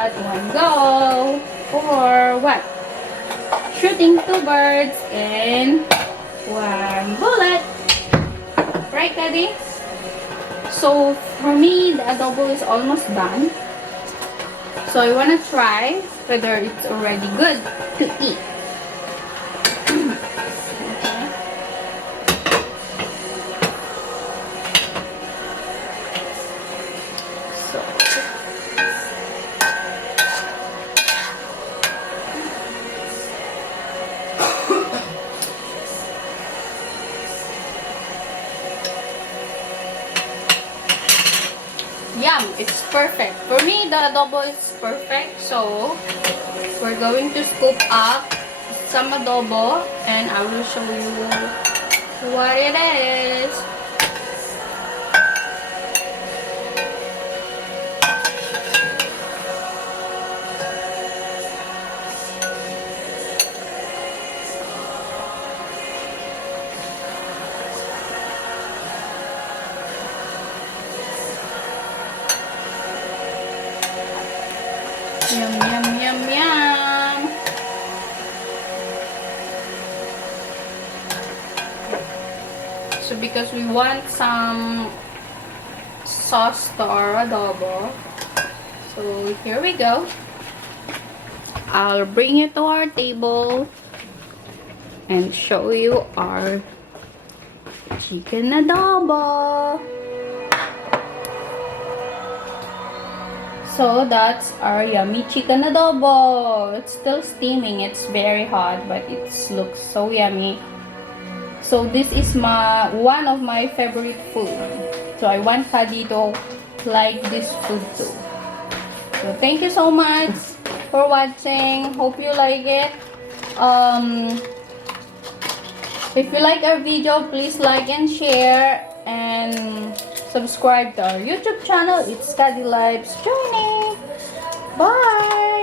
at one go. Or what? Shooting 2 birds in 1 bullet. Right, Daddy? So, for me, the adobo is almost done. So, I wanna try whether it's already good to eat. Yum! It's perfect. For me, the adobo is perfect. So, we're going to scoop up some adobo and I will show you what it is. Yum, yum, yum, yum. So because we want some sauce to our adobo, so here we go. I'll bring it to our table and show you our chicken adobo. So that's our yummy chicken adobo. It's still steaming. It's very hot, but it looks so yummy. So this is one of my favorite food. So I want Paddy to like this food too. So thank you so much for watching. Hope you like it. If you like our video, please like and share and subscribe to our YouTube channel. It's Study Lives. Join in. Bye.